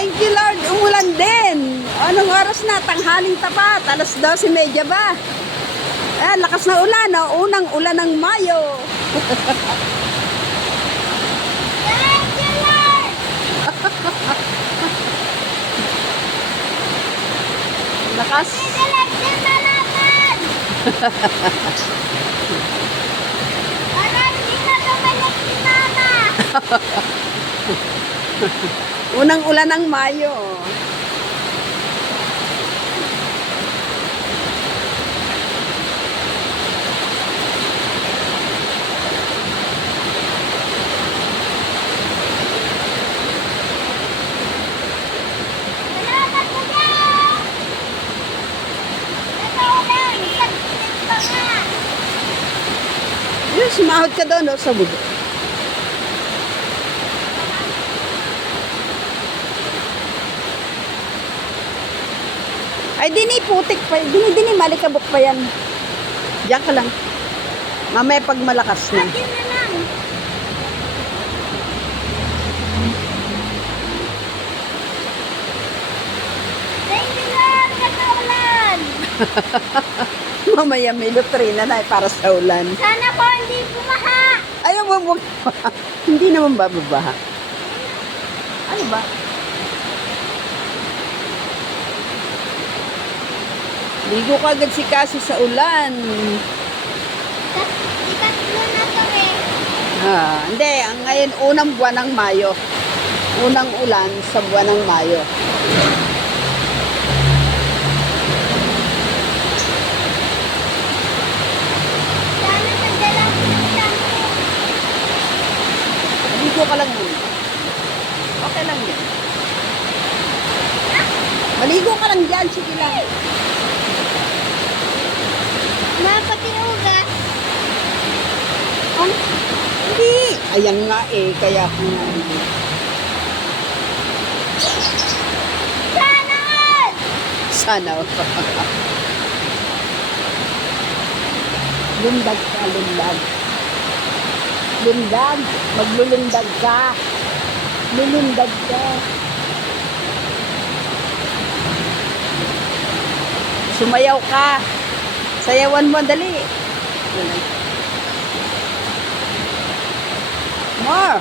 Thank you Lord, umulan din. Anong oras na? Tanghaling tapat, alas 12:30 ba? Lakas na ulan, oh. Unang ulan ng Mayo. Thank you, Lord! Lakas. Didilig na naman! Para hindi na tumalik si Mama! Unang ulan ng Mayo. Salamat po dyan! Ito lang, tagpitin pa nga! Yun, sumahod ka doon, oh, sa bubong. Ay, dini, putik pa. Dini, malikabok pa yan. Diyan ka lang. Mamaya pag malakas na. Akin na lang! Thank you, Lord! Nagkaulan! Mamaya may lutrina na para sa ulan. Sana po hindi bumaha! Ayaw mo, hindi naman bababaha. Ano ba? Ligo ka agad si Cassie sa ulan. Ikatlo na to eh. Hindi. Ang ngayon, unang buwan ng Mayo. Unang ulan sa buwan ng Mayo. Sana magdala ko ng shampoo. Ligo ka lang muna. Okay lang yan. Maligo ka lang dyan. Sige lang. Mapatiugas. Hindi. Ayan nga eh. Kaya ako nga. Sana all! Sana. Lundag ka, lundag. Lundag. Maglulundag ka. Lulundag ka. Sumayaw ka. Sayawan mo, dali. More.